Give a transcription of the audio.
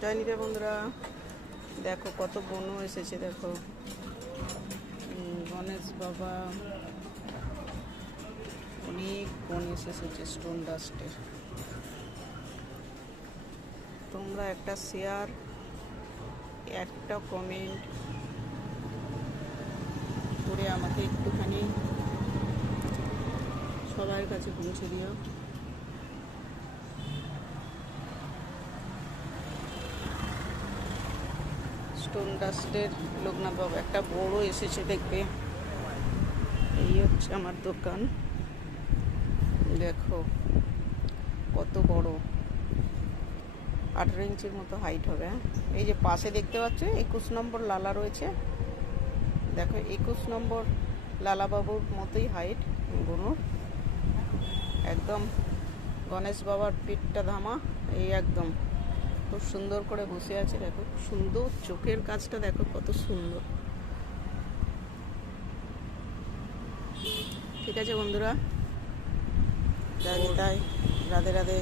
জয় নিতে বন্ধুরা, দেখো কত বনু এসেছে। দেখো গণেশ বাবা, অনেক গণেশ এসেছে স্টোন ডাস্টের। তোমরা একটা শেয়ার, একটা কমেন্ট করে আমাকে একটুখানি সবার কাছে পৌঁছে দিও। স্টোন ডাস্টের লোকনাথ বাবা একটা বড় এসেছে দেখবে। এই হচ্ছে আমার দোকান, দেখো কত বড়, 18 ইঞ্চির মতো হাইট হবে। এই যে পাশে দেখতে পাচ্ছ 21 নম্বর লালা রয়েছে, দেখো 21 নম্বর লালা বাবুর মতোই হাইট গরুর, একদম গণেশ বাবার পিঠটা ধামা, এই একদম খুব সুন্দর করে বসে আছে। দেখো সুন্দর চোখের কাজটা, দেখো কত সুন্দর। ঠিক আছে বন্ধুরা, তাই রাধে রাধে।